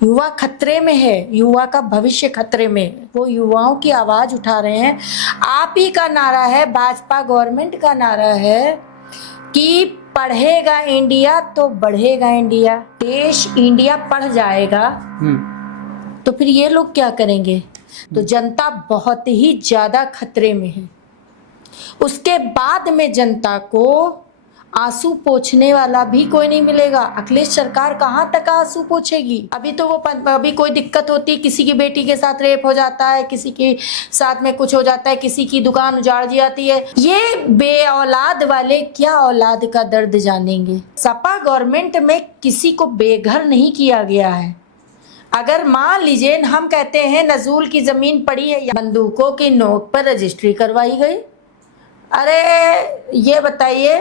युवा खतरे में है, युवा का भविष्य खतरे में है। वो युवाओं की आवाज उठा रहे हैं। आप ही का नारा है, भाजपा गवर्नमेंट का नारा है कि पढ़ेगा इंडिया तो बढ़ेगा इंडिया। देश इंडिया पढ़ जाएगा तो फिर ये लोग क्या करेंगे? तो जनता बहुत ही ज्यादा खतरे में है। उसके बाद में जनता को आंसू पोंछने वाला भी कोई नहीं मिलेगा। अखिलेश सरकार कहां तक आंसू पोंछेगी? अभी तो वो अभी कोई दिक्कत होती, किसी की बेटी के साथ रेप हो जाता है, किसी के साथ में कुछ हो जाता है, किसी की दुकान उजाड़ दी जाती है। ये बे औलाद वाले क्या औलाद का दर्द जानेंगे? सपा गवर्नमेंट में किसी को बेघर नहीं किया गया है। अगर मान लीजिए हम कहते हैं नजूल की जमीन पड़ी है, बंदूकों की नोक पर रजिस्ट्री करवाई गई। अरे ये बताइए,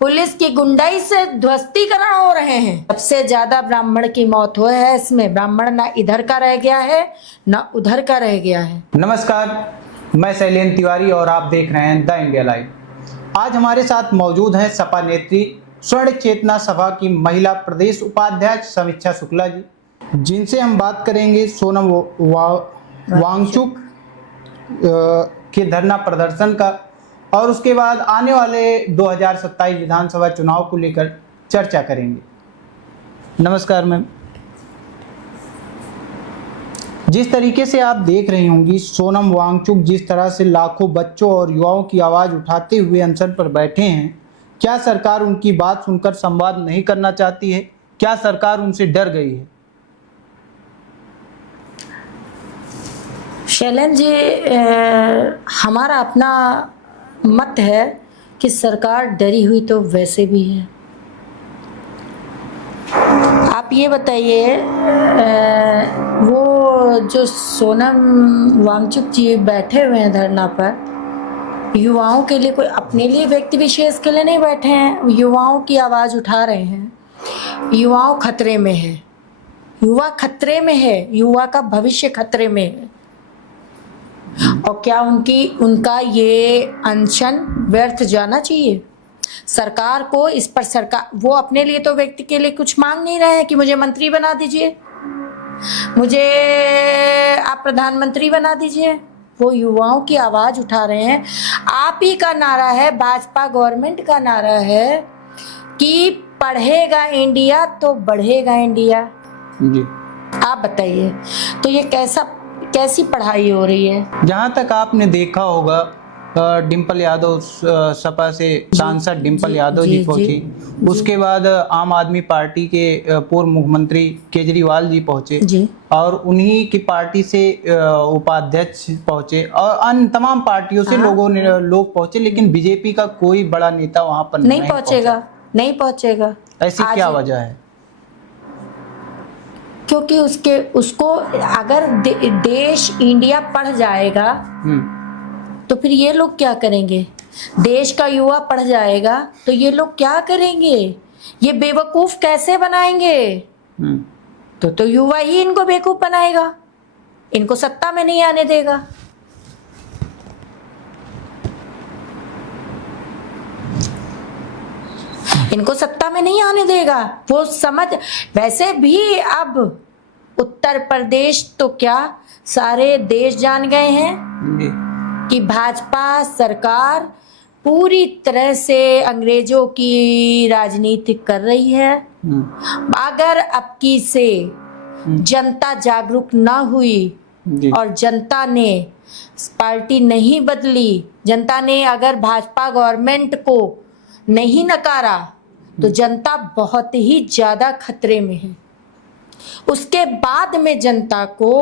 पुलिस की गुंडाई से ध्वस्तीकरण हो रहे हैं। सबसे ज्यादा ब्राह्मण की मौत हुई है इसमें। ब्राह्मण ना इधर का रह गया है ना उधर का रह गया है। नमस्कार, मैं शैलेंद्र तिवारी और आप देख रहे हैं द इंडिया लाइव। आज हमारे साथ मौजूद हैं सपा नेत्री स्वर्ण चेतना सभा की महिला प्रदेश उपाध्यक्ष समीक्षा शुक्ला जी, जिनसे हम बात करेंगे सोनम वांगचुक के धरना प्रदर्शन का और उसके बाद आने वाले 2027 विधानसभा चुनाव को लेकर चर्चा करेंगे। नमस्कार मैम। जिस तरीके से आप देख रही होंगी, सोनम वांगचुक जिस तरह से लाखों बच्चों और युवाओं की आवाज़ उठाते हुए अनशन पर बैठे हैं, क्या सरकार उनकी बात सुनकर संवाद नहीं करना चाहती है? क्या सरकार उनसे डर गई है? शैलेंद्र जी, हमारा अपना मत है कि सरकार डरी हुई तो वैसे भी है। आप ये बताइए, वो जो सोनम वांगचुक जी बैठे हुए हैं धरना पर, युवाओं के लिए, कोई अपने लिए व्यक्ति विशेष के लिए नहीं बैठे हैं। युवाओं की आवाज़ उठा रहे हैं। युवाओं खतरे में है, युवा खतरे में है, युवा का भविष्य खतरे में है। और क्या उनका ये अनशन व्यर्थ जाना चाहिए? सरकार को इस पर, सरकार वो अपने लिए तो व्यक्ति के लिए कुछ मांग नहीं रहे हैं कि मुझे मंत्री बना दीजिए, मुझे आप प्रधानमंत्री बना दीजिए। वो युवाओं की आवाज उठा रहे हैं। आप ही का नारा है, भाजपा गवर्नमेंट का नारा है कि पढ़ेगा इंडिया तो बढ़ेगा इंडिया जी। आप बताइए, तो ये कैसी पढ़ाई हो रही है? जहाँ तक आपने देखा होगा, डिम्पल यादव, सपा से सांसद डिम्पल यादव जी पहुंची। उसके बाद आम आदमी पार्टी के पूर्व मुख्यमंत्री केजरीवाल जी पहुंचे और उन्हीं की पार्टी से उपाध्यक्ष पहुंचे और अन्य तमाम पार्टियों से लोग पहुंचे, लेकिन बीजेपी का कोई बड़ा नेता वहां पर नहीं पहुंचेगा। ऐसी क्या वजह है? क्योंकि उसको अगर देश इंडिया पढ़ जाएगा तो फिर ये लोग क्या करेंगे? देश का युवा पढ़ जाएगा तो ये लोग क्या करेंगे? ये बेवकूफ कैसे बनाएंगे? तो युवा ही इनको बेवकूफ बनाएगा, इनको सत्ता में नहीं आने देगा। इनको सत्ता में नहीं आने देगा। वो समझ, वैसे भी अब उत्तर प्रदेश तो क्या सारे देश जान गए हैं कि भाजपा सरकार पूरी तरह से अंग्रेजों की राजनीति कर रही है। अगर अब की से जनता जागरूक ना हुई और जनता ने पार्टी नहीं बदली, जनता ने अगर भाजपा गवर्नमेंट को नहीं नकारा, तो जनता बहुत ही ज्यादा खतरे में है। उसके बाद में जनता को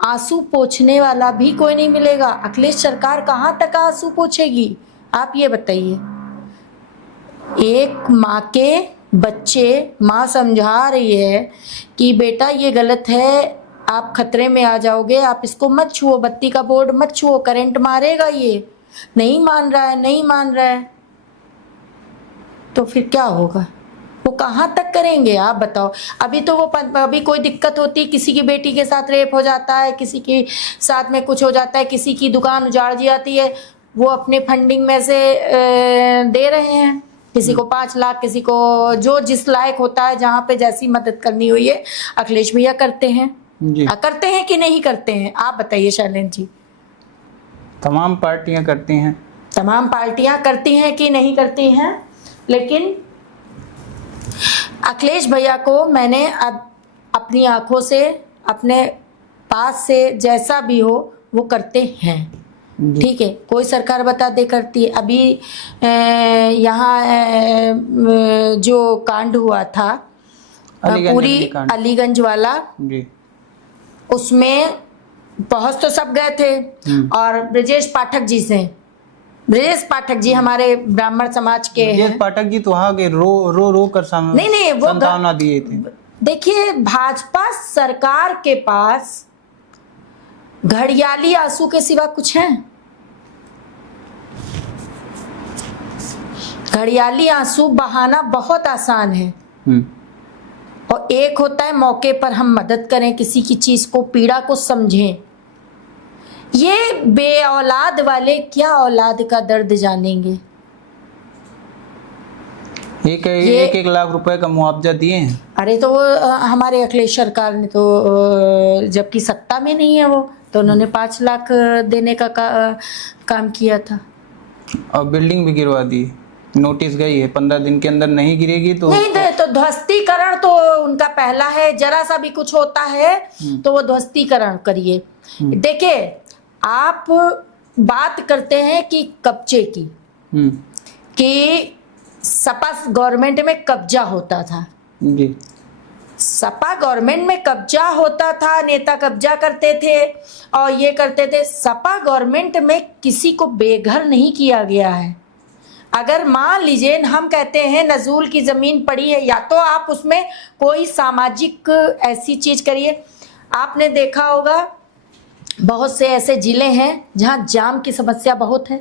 आंसू पोंछने वाला भी कोई नहीं मिलेगा। अखिलेश सरकार कहां तक आंसू पोंछेगी? आप ये बताइए। एक माँ के बच्चे, माँ समझा रही है कि बेटा ये गलत है, आप खतरे में आ जाओगे, आप इसको मत छुओ, बत्ती का बोर्ड मत छुओ, करंट मारेगा। ये नहीं मान रहा है, तो फिर क्या होगा? वो कहाँ तक करेंगे? आप बताओ। अभी तो वो अभी कोई दिक्कत होती, किसी की बेटी के साथ रेप हो जाता है, किसी के साथ में कुछ हो जाता है, किसी की दुकान उजाड़ दी जाती है, वो अपने फंडिंग में से दे रहे हैं। किसी को 5 लाख, किसी को जो जिस लायक होता है, जहाँ पे जैसी मदद करनी हुई है अखिलेश भैया करते हैं। जी। करते हैं कि नहीं करते हैं, आप बताइए शैलेंद्र जी। तमाम पार्टियां करती हैं। तमाम पार्टियां करती हैं कि नहीं करती हैं, लेकिन अखिलेश भैया को मैंने अब अपनी आंखों से, अपने पास से, जैसा भी हो वो करते हैं। ठीक है, कोई सरकार बता दे करती है। अभी यहाँ जो कांड हुआ था पूरी अलीगंज वाला जी, उसमें पहुंच तो सब गए थे, और ब्रजेश पाठक जी से, ब्रजेश पाठक जी हमारे ब्राह्मण समाज के हैं। ब्रजेश पाठक जी तो वहाँ के रो कर नहीं वो सांत्वना दिए थे। देखिए, भाजपा सरकार के पास घड़ियाली आंसू के सिवा कुछ है? घड़ियाली आंसू बहाना बहुत आसान है, और एक होता है मौके पर हम मदद करें, किसी की चीज को, पीड़ा को समझें। ये बे औलाद वाले क्या औलाद का दर्द जानेंगे? एक लाख रुपए का मुआवजा दिए हैं। अरे तो हमारे अखिलेश सरकार ने तो, जबकि सत्ता में नहीं है वो, तो उन्होंने 5 लाख देने का काम किया था। और बिल्डिंग भी गिरवा दी, नोटिस गई है 15 दिन के अंदर नहीं गिरेगी तो नहीं दे, तो ध्वस्तीकरण तो उनका पहला है। जरा सा भी कुछ होता है तो वो ध्वस्तीकरण करिए। देखिए, आप बात करते हैं कि कब्जे की, कि सपा गवर्नमेंट में कब्जा होता था। जी, सपा गवर्नमेंट में कब्जा होता था, नेता कब्जा करते थे और ये करते थे। सपा गवर्नमेंट में किसी को बेघर नहीं किया गया है। अगर मान लीजिए हम कहते हैं नजूल की जमीन पड़ी है, या तो आप उसमें कोई सामाजिक ऐसी चीज करिए। आपने देखा होगा बहुत से ऐसे जिले हैं जहां जाम की समस्या बहुत है।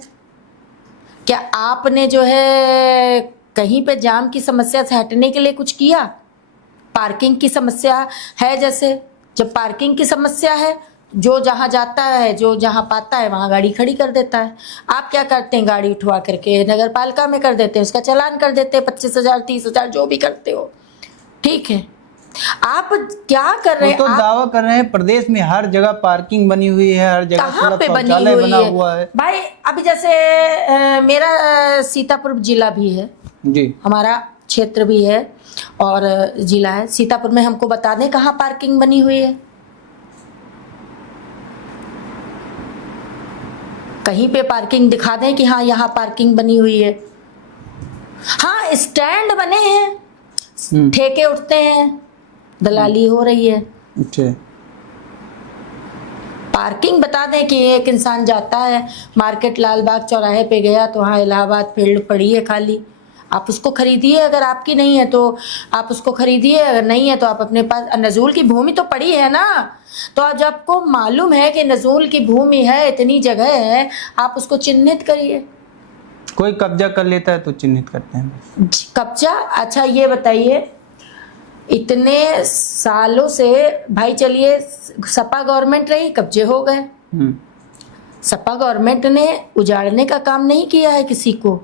क्या आपने जो है कहीं पे जाम की समस्या से हटने के लिए कुछ किया? पार्किंग की समस्या है, जैसे जब पार्किंग की समस्या है, जो जहाँ जाता है, जो जहाँ पाता है वहाँ गाड़ी खड़ी कर देता है। आप क्या करते हैं? गाड़ी उठवा करके नगर पालिका में कर देते हैं, उसका चालान कर देते हैं 25,000 30,000 जो भी करते हो। ठीक है, आप क्या कर रहे हैं? तो दावा कर रहे हैं प्रदेश में हर जगह पार्किंग बनी हुई है, हर जगह कहाँ पे बनी हुई है भाई? अभी जैसे मेरा सीतापुर जिला भी है जी, हमारा क्षेत्र भी है और जिला है। सीतापुर में हमको बता दें कहाँ पार्किंग बनी हुई है? कहीं पे पार्किंग दिखा दें कि हाँ यहाँ पार्किंग बनी हुई है। हाँ, स्टैंड बने हैं, ठेके उठते हैं, दलाली हो रही है। अच्छा, पार्किंग बता दें कि एक इंसान जाता है मार्केट लालबाग चौराहे पे गया तो वहाँ इलाहाबाद फील्ड पड़ी है खाली, आप उसको खरीदिए। अगर आपकी नहीं है तो आप उसको खरीदिए, अगर नहीं है तो आप अपने पास, नजूल की भूमि तो पड़ी है ना। तो आज आपको मालूम है कि नजूल की भूमि है, इतनी जगह है, आप उसको चिन्हित करिए। कोई कब्जा कर लेता है तो चिन्हित करते हैं कब्जा। अच्छा ये बताइए, इतने सालों से भाई, चलिए सपा गवर्नमेंट रही, कब्जे हो गए। सपा गवर्नमेंट ने उजाड़ने का काम नहीं किया है किसी को।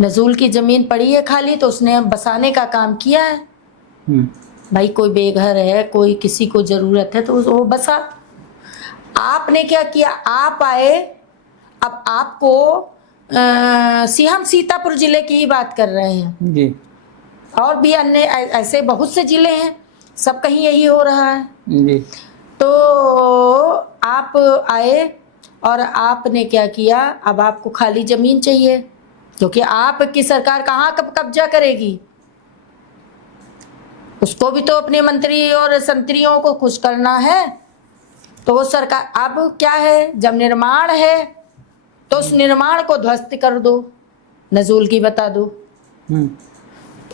नजूल की जमीन पड़ी है खाली तो उसने बसाने का काम किया है। भाई कोई बेघर है, कोई किसी को जरूरत है तो वो बसा। आपने क्या किया? आप आए, अब आपको हम सीतापुर जिले की ही बात कर रहे हैं जी, और भी अन्य ऐसे बहुत से जिले हैं, सब कहीं यही हो रहा है जी। तो आप आए और आपने क्या किया? अब आपको खाली जमीन चाहिए, क्योंकि आपकी सरकार कहाँ कब कब्जा करेगी? उसको भी तो अपने मंत्री और संतरियों को खुश करना है। तो वो सरकार अब क्या है, जब निर्माण है तो उस निर्माण को ध्वस्त कर दो, नजूल की बता दो।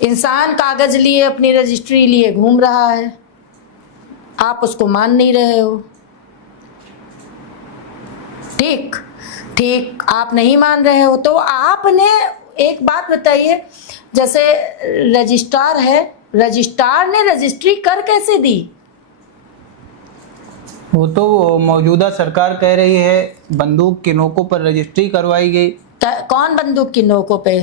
इंसान कागज लिए, अपनी रजिस्ट्री लिए घूम रहा है, आप उसको मान नहीं रहे हो। ठीक ठीक, आप नहीं मान रहे हो तो आपने एक बात बताइए, जैसे रजिस्ट्रार है, रजिस्ट्रार ने रजिस्ट्री कर कैसे दी? वो तो मौजूदा सरकार कह रही है बंदूक की नोकों पर रजिस्ट्री करवाई गई। कौन बंदूक की नोकों पे?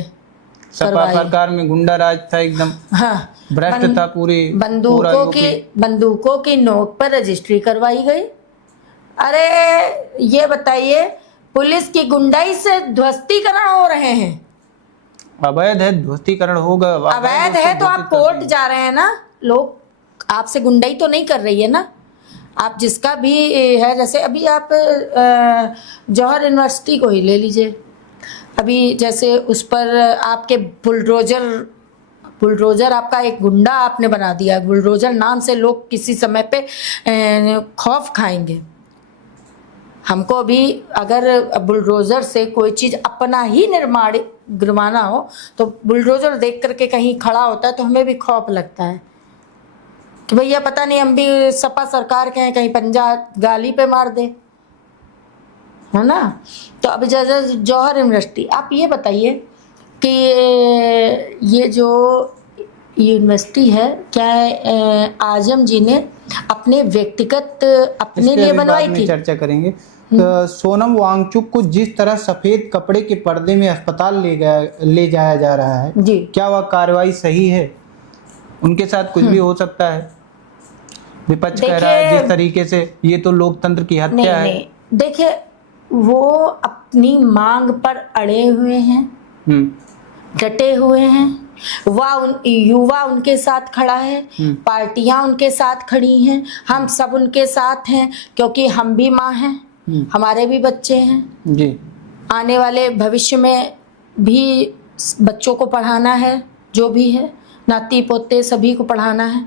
सपा करवाई। सरकार में गुंडा राज था एकदम, हाँ, भ्रष्ट था पूरी पूरा यूपी। बंदूकों की नोक पर रजिस्ट्री करवाई गई। अरे ये बताइए, पुलिस की गुंडाई से ध्वस्तीकरण हो रहे हैं। अवैध है, ध्वस्तीकरण होगा। अवैध है तो आप कोर्ट जा रहे हैं ना, लोग आपसे गुंडाई तो नहीं कर रही है ना। आप जिसका भी है, जैसे अभी आप जौहर यूनिवर्सिटी को ही ले लीजिए। अभी जैसे उस पर आपके बुलडोजर आपका एक गुंडा आपने बना दिया। बुलडोजर नाम से लोग किसी समय पे खौफ खाएंगे। हमको भी अगर बुलडोजर से कोई चीज़ अपना ही निर्माण गिरवाना हो तो बुलडोजर देख करके कहीं खड़ा होता है तो हमें भी खौफ लगता है कि भैया पता नहीं हम भी सपा सरकार के हैं, कहीं पंजा गाली पे मार दे, है ना। तो अब जैसे जौहर यूनिवर्सिटी, आप ये बताइए कि ये जो यूनिवर्सिटी है क्या आजम जी ने अपने व्यक्तिगत अपने लिए बनवाई थी? चर्चा करेंगे। तो सोनम वांगचुक को जिस तरह सफेद कपड़े के पर्दे में अस्पताल ले जाया जा रहा है जी, क्या वह कार्रवाई सही है? उनके साथ कुछ भी हो सकता है। विपक्ष कह रहा है जिस तरीके से, ये तो लोकतंत्र की हत्या है। नहीं, देखिए वो अपनी मांग पर अड़े हुए हैं, डटे हुए हैं। युवा उनके साथ खड़ा है, पार्टियां उनके साथ खड़ी हैं, हम सब उनके साथ हैं, क्योंकि हम भी माँ हैं, हमारे भी बच्चे हैं जी। आने वाले भविष्य में भी बच्चों को पढ़ाना है, जो भी है नाती पोते सभी को पढ़ाना है।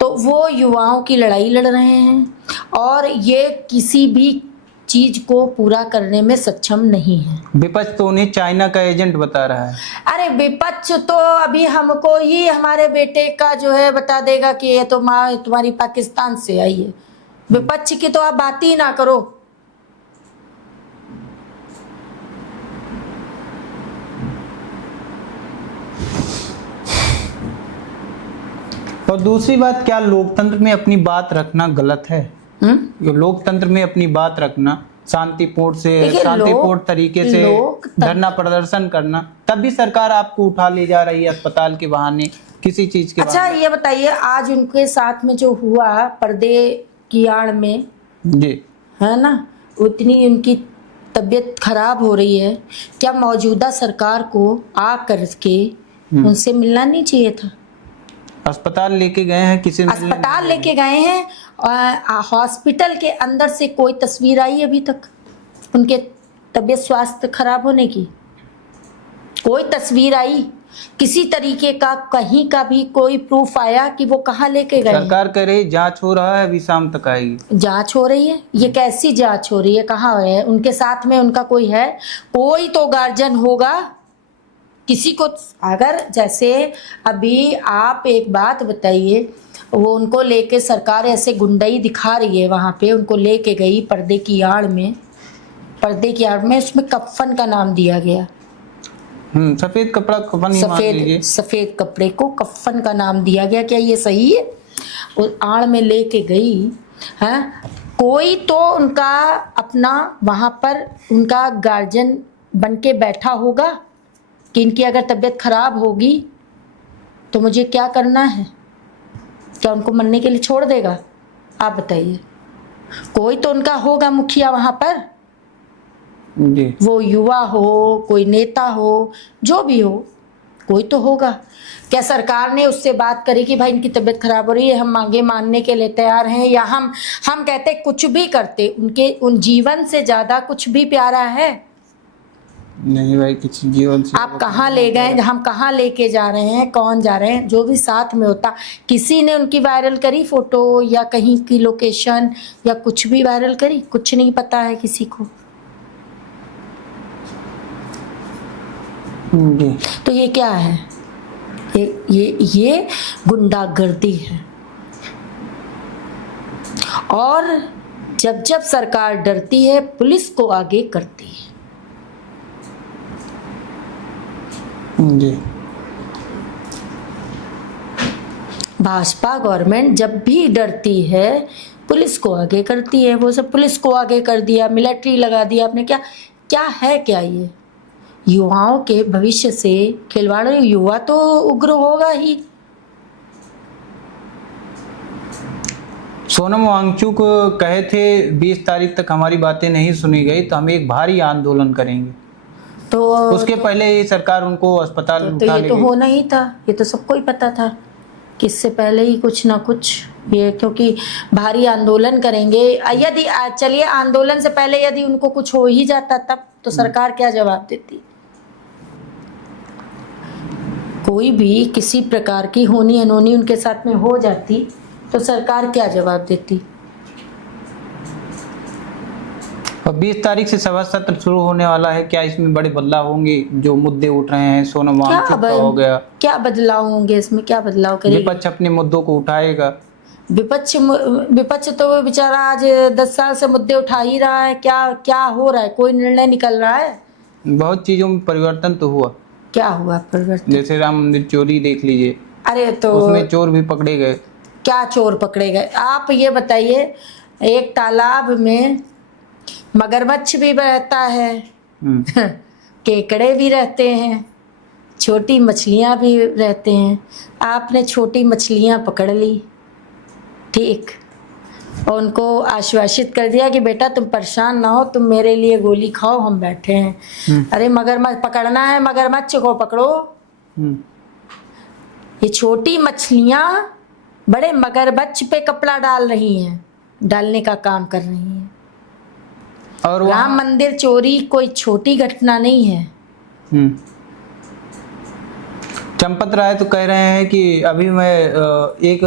तो वो युवाओं की लड़ाई लड़ रहे हैं और ये किसी भी चीज को पूरा करने में सक्षम नहीं है। विपक्ष तो उन्हें चाइना का एजेंट बता रहा है। अरे विपक्ष तो अभी हमको ही हमारे बेटे का जो है बता देगा कि ये तो माँ तुम्हारी पाकिस्तान से आई है। विपक्ष की तो आप बात ही ना करो। और दूसरी बात, क्या लोकतंत्र में अपनी बात रखना गलत है? लोकतंत्र में अपनी बात रखना, शांतिपूर्ण तरीके से धरना प्रदर्शन करना, तब भी सरकार आपको उठा ले जा रही है अस्पताल के बहाने, किसी चीज के अच्छा ये बताइए, आज उनके साथ में जो हुआ पर्दे की आड़ में जी, है ना, उतनी उनकी तबीयत खराब हो रही है, क्या मौजूदा सरकार को आ करके उनसे मिलना नहीं चाहिए था? अस्पताल लेके गए हैं, किसी अस्पताल लेके गए हैं, हॉस्पिटल के अंदर से कोई तस्वीर आई अभी तक उनके तबीयत स्वास्थ्य खराब होने की? कोई तस्वीर आई किसी तरीके का? कहीं का भी कोई प्रूफ आया कि वो कहाँ लेके गए? सरकार कह रही जांच हो रहा है, अभी शाम तक आएगी। जांच हो रही है? ये कैसी जांच हो रही है? कहाँ है? उनके साथ में उनका कोई है? कोई तो गार्जियन होगा किसी को। अगर जैसे अभी आप एक बात बताइए, वो उनको लेके सरकार ऐसे गुंडाई दिखा रही है, वहाँ पे उनको लेके गई पर्दे की आड़ में, उसमें कफन का नाम दिया गया। सफेद कपड़ा कफन, सफेद कपड़े को कफन का नाम दिया गया। क्या ये सही है? उस आड़ में लेके गई है, कोई तो उनका अपना वहाँ पर उनका गार्जियन बन के बैठा होगा कि इनकी अगर तबीयत खराब होगी तो मुझे क्या करना है? क्या उनको मरने के लिए छोड़ देगा? आप बताइए। कोई तो उनका होगा मुखिया वहाँ पर जी। वो युवा हो, कोई नेता हो, जो भी हो, कोई तो होगा। क्या सरकार ने उससे बात करी कि भाई इनकी तबीयत खराब हो रही है, हम मांगे मानने के लिए तैयार हैं, या हम कहते कुछ भी करते, उनके उन जीवन से ज़्यादा कुछ भी प्यारा है? नहीं भाई, किसी जीवन से आप कहाँ ले गए, हम कहाँ लेके जा रहे हैं, कौन जा रहे हैं, जो भी साथ में होता। किसी ने उनकी वायरल करी फोटो या कहीं की लोकेशन या कुछ भी वायरल करी? कुछ नहीं पता है किसी को। जी। तो ये क्या है? ये गुंडागर्दी है। और जब सरकार डरती है, पुलिस को आगे करती है। जी। भाजपा गवर्नमेंट जब भी डरती है पुलिस को आगे करती है। वो सब पुलिस को आगे कर दिया, मिलिट्री लगा दिया आपने। क्या है क्या युवाओं के भविष्य से खिलवाड़, युवा तो उग्र होगा ही। सोनम वांगचुक कहे थे 20 तारीख तक हमारी बातें नहीं सुनी गई तो हम एक भारी आंदोलन करेंगे। तो उसके पहले ही सरकार उनको अस्पताल तो उठा ये ले तो गई। होना ही था, ये तो सबको ही पता था कि इससे पहले ही कुछ ना कुछ ये, क्योंकि भारी आंदोलन करेंगे। यदि चलिए आंदोलन से पहले यदि उनको कुछ हो ही जाता तब तो सरकार क्या जवाब देती? कोई भी किसी प्रकार की होनी अनहोनी उनके साथ में हो जाती तो सरकार क्या जवाब देती? और 20 तारीख से सभा सत्र शुरू होने वाला है, क्या इसमें बड़े बदलाव होंगे? जो मुद्दे उठ रहे हैं, सोनम वांगचुक का हो गया, क्या बदलाव होंगे इसमें? क्या बदलाव करेगी विपक्ष? अपने मुद्दों को उठाएगा। विपक्ष तो बेचारा आज 10 साल से मुद्दे उठा ही रहा है। क्या क्या हो रहा है? कोई निर्णय निकल रहा है? बहुत चीजों में परिवर्तन तो हुआ। क्या हुआ परिवर्तन? जैसे राम मंदिर चोरी देख लीजिए, अरे तो उसमें चोर भी पकड़े गए। क्या चोर पकड़े गए? आप ये बताइए, एक तालाब में मगरमच्छ भी रहता है, केकड़े भी रहते हैं, छोटी मछलियां भी रहते हैं। आपने छोटी मछलियां पकड़ ली, ठीक, और उनको आश्वासित कर दिया कि बेटा तुम परेशान ना हो, तुम मेरे लिए गोली खाओ, हम बैठे हैं। अरे मगरमच्छ पकड़ना है, मगरमच्छ को पकड़ो। ये छोटी मछलियां बड़े मगरमच्छ पे कपड़ा डाल रही हैं, डालने का काम कर रही हैं। और राम मंदिर चोरी कोई छोटी घटना नहीं है। चंपत राय तो कह रहे हैं कि अभी मैं एक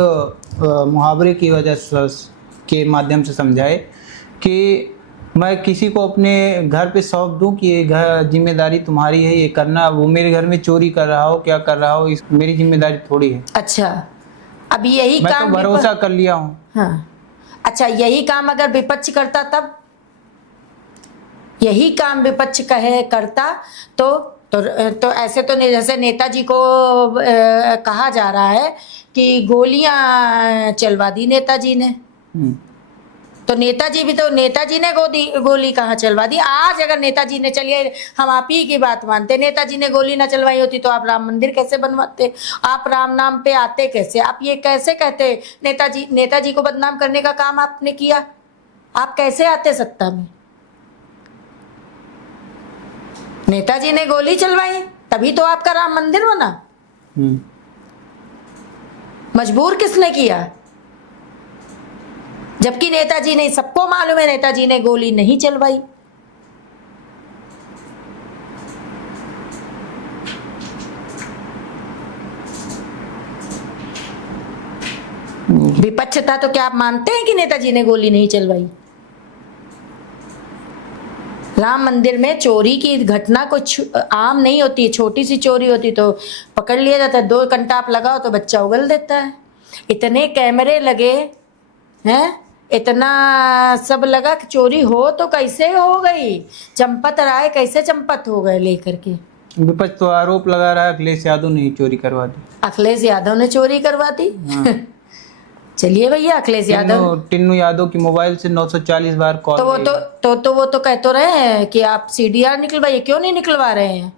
मुहावरे की वजह से के माध्यम से समझाए कि मैं किसी को अपने घर पे सौंप दूं कि ये घर जिम्मेदारी तुम्हारी है, ये करना। वो मेरे घर में चोरी कर रहा हो, क्या कर रहा हो, इस मेरी जिम्मेदारी थोड़ी है। अच्छा, अब यही मैं काम तो भरोसा कर लिया हूँ। हाँ, अच्छा, यही काम अगर विपक्ष करता, तब यही काम विपक्ष करता तो ऐसे तो नहीं। जैसे नेताजी को कहा जा रहा है कि गोलियां चलवा दी नेताजी ने, तो नेताजी ने गोली कहाँ चलवा दी? आज अगर नेताजी ने, चलिए हम आप ही की बात मानते, नेताजी ने गोली ना चलवाई होती तो आप राम मंदिर कैसे बनवाते? आप राम नाम पे आते कैसे? आप ये कैसे कहते नेताजी को बदनाम करने का काम आपने किया? आप कैसे आते सत्ता में? नेताजी ने गोली चलवाई तभी तो आपका राम मंदिर बना। मजबूर किसने किया? जबकि नेताजी ने, सबको मालूम है नेताजी ने गोली नहीं चलवाई। विपक्ष था तो क्या आप मानते हैं कि नेताजी ने गोली नहीं चलवाई? राम मंदिर में चोरी की घटना कुछ आम नहीं होती है। छोटी सी चोरी होती तो पकड़ लिया जाता है, 2 घंटा आप लगाओ तो बच्चा उगल देता है। इतने कैमरे लगे हैं, इतना सब लगा कि चोरी हो तो कैसे हो गई? चंपत राय कैसे चंपत हो गए लेकर के? विपक्ष तो आरोप लगा रहा है अखिलेश यादव ने चोरी करवा दी। अखिलेश यादव ने चोरी करवा दी? चलिए भैया, अखिलेश यादव, टिन्नू यादव की मोबाइल से 940 बार कॉल। तो वो तो कह तो रहे हैं कि आप CDR निकलवाइए, क्यों नहीं निकलवा रहे हैं?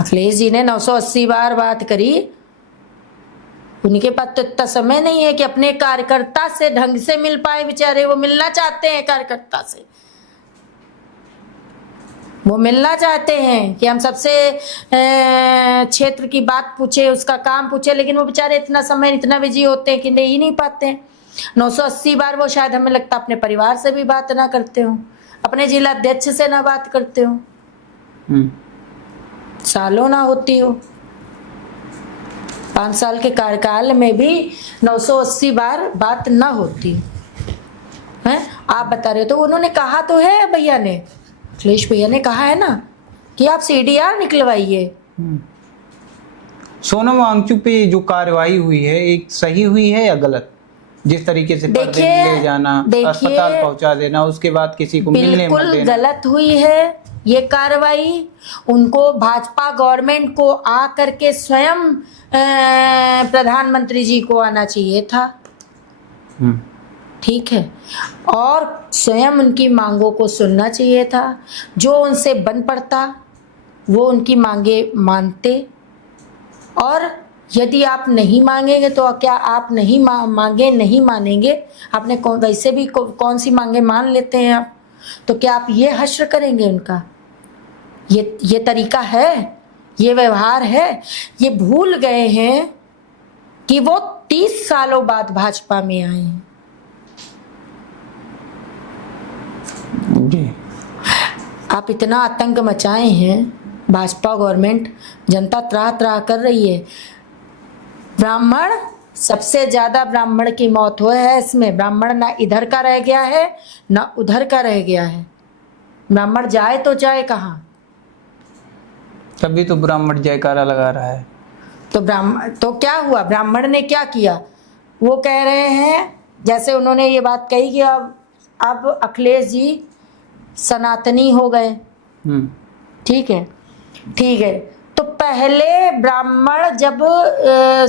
अखिलेश जी ने 980 बार बात करी। उनके पास तो इतना समय नहीं है कि अपने कार्यकर्ता से ढंग से मिल पाए। बेचारे वो मिलना चाहते हैं कार्यकर्ता से, वो मिलना चाहते हैं कि हम सबसे क्षेत्र की बात पूछे, उसका काम पूछे, लेकिन वो बेचारे इतना समय, इतना बिजी होते हैं कि नहीं नहीं पाते। 980 बार वो शायद हमें लगता अपने परिवार से भी बात ना करते हो, अपने जिला अध्यक्ष से ना बात करते हो, सालों ना होती हो। 5 साल के कार्यकाल में भी 980 बार बात ना होती है। आप बता रहे हो, तो उन्होंने कहा तो है भैया ने, अखिलेश भैया ने कहा है ना कि आप CDR निकलवाइए। सोनम वांगचुक पे जो कार्रवाई हुई है, एक सही हुई है या गलत? जिस तरीके से पर्दे में ले जाना, अस्पताल पहुंचा देना, उसके बाद किसी को मिलने मत देना, बिल्कुल गलत हुई है ये कार्रवाई। उनको भाजपा गवर्नमेंट को आ करके स्वयं प्रधानमंत्री जी को आना चाहिए था। ठीक है, और स्वयं उनकी मांगों को सुनना चाहिए था। जो उनसे बन पड़ता वो उनकी मांगे मानते, और यदि आप नहीं मांगेंगे तो क्या आप नहीं मांगे नहीं मानेंगे, आपने वैसे भी कौन सी मांगे मान लेते हैं आप, तो क्या आप ये हश्र करेंगे उनका? ये तरीका है, ये व्यवहार है? ये भूल गए हैं कि वो 30 सालों बाद भाजपा में आए हैं। जी। आप इतना आतंक मचाए हैं, भाजपा गवर्नमेंट, जनता त्राह त्राह कर रही है। ब्राह्मण, सबसे ज्यादा ब्राह्मण की मौत हुई है इसमें। ब्राह्मण ना इधर का रह गया है ना उधर का रह गया है। ब्राह्मण जाए तो जाए कहाँ? तभी तो ब्राह्मण जयकारा लगा रहा है। तो ब्राह्मण तो क्या हुआ? ब्राह्मण ने क्या किया? वो कह रहे हैं, जैसे उन्होंने ये बात कही कि अब अखिलेश जी सनातनी हो गए। ठीक है, ठीक है। तो पहले ब्राह्मण जब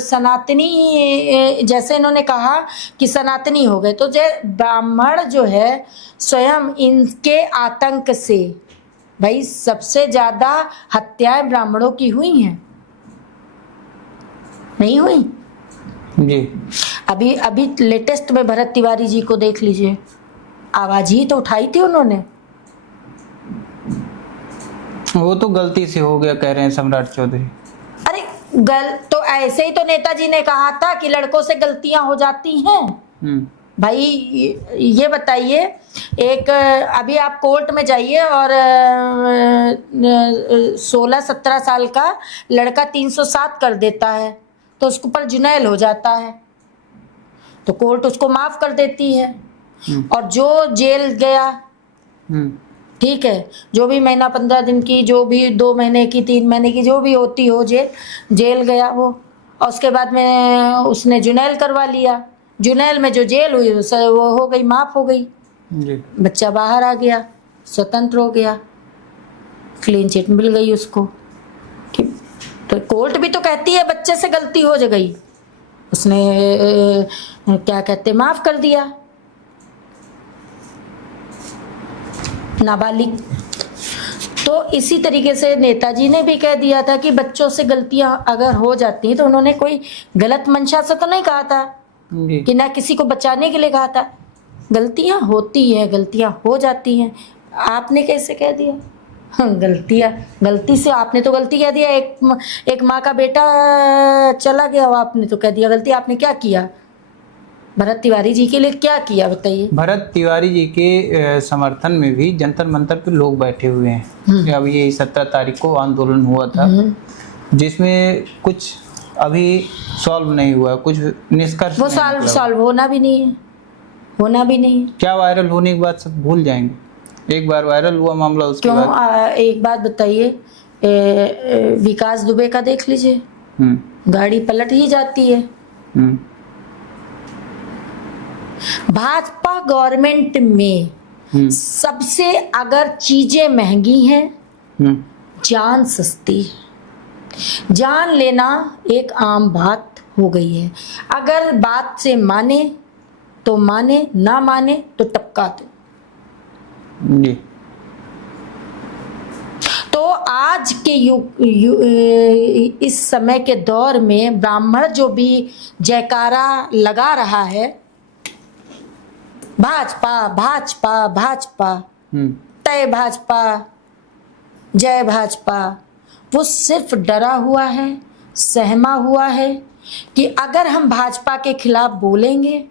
सनातनी, जैसे इन्होंने कहा कि सनातनी हो गए, तो ब्राह्मण जो है स्वयं इनके आतंक से, भाई सबसे ज्यादा हत्याएं ब्राह्मणों की हुई हैं, नहीं हुई? जी। अभी लेटेस्ट में भरत तिवारी जी को देख लीजिए, आवाज ही तो उठाई थी उन्होंने। वो तो गलती से हो गया कह रहे हैं सम्राट चौधरी। अरे तो ऐसे ही तो नेताजी ने कहा था कि लड़कों से गलतियां हो जाती हैं। भाई ये बताइए, एक अभी आप कोर्ट में जाइए और 16-17 साल का लड़का 307 कर देता है तो उसके ऊपर जुनैल हो जाता है, तो कोर्ट उसको माफ कर देती है। और जो जेल गया, ठीक है, जो भी महीना 15 दिन की, जो भी 2 महीने की, 3 महीने की, जो भी होती हो जेल गया वो, और उसके बाद में उसने जुनैल करवा लिया। जुनैल में जो जेल हुई वो हो गई, माफ हो गई जी। बच्चा बाहर आ गया, स्वतंत्र हो गया, क्लीन चिट मिल गई उसको। तो कोर्ट भी तो कहती है बच्चे से गलती हो गई, उसने क्या कहते माफ कर दिया, नाबालिग। तो इसी तरीके से नेताजी ने भी कह दिया था कि बच्चों से गलतियां अगर हो जाती हैं, तो उन्होंने कोई गलत मंशा से तो नहीं कहा था कि ना किसी को बचाने के लिए कहा था। गलतियां होती हैं, गलतियां हो जाती हैं। आपने कैसे कह दिया गलती से? आपने तो गलती कह दिया। एक माँ का बेटा चला गया, आपने तो कह दिया गलती। आपने क्या किया भरत तिवारी जी के लिए? क्या किया बताइए? भरत तिवारी जी के समर्थन में भी जंतर मंतर पे लोग बैठे हुए हैं। अब ये 17 तारीख को आंदोलन हुआ था, जिसमें कुछ अभी सॉल्व नहीं हुआ, कुछ निष्कर्ष वो सॉल्व होना भी नहीं है, होना भी नहीं है। क्या वायरल होने के बाद सब भूल जाएंगे? एक बार वायरल हुआ मामला, उसके बाद एक बात बताइए, विकास दुबे का देख लीजिए, गाड़ी पलट ही जाती है। भाजपा गवर्नमेंट में सबसे अगर चीजें महंगी हैं, जान सस्ती है। जान लेना एक आम बात हो गई है। अगर बात से माने तो माने, ना माने तो टपका दो जी। तो आज के इस समय के दौर में ब्राह्मण जो भी जयकारा लगा रहा है, भाजपा भाजपा भाजपा, तय भाजपा, जय भाजपा, वो सिर्फ डरा हुआ है, सहमा हुआ है कि अगर हम भाजपा के खिलाफ बोलेंगे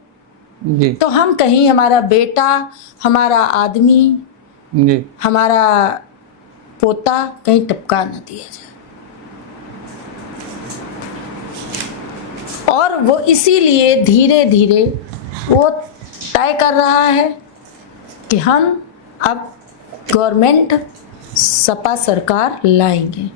जी, तो हम कहीं हमारा बेटा, हमारा आदमी जी, हमारा पोता कहीं टपका न दिया जाए। और वो इसीलिए धीरे धीरे वो तय कर रहा है कि हम अब गवर्नमेंट सपा सरकार लाएंगे।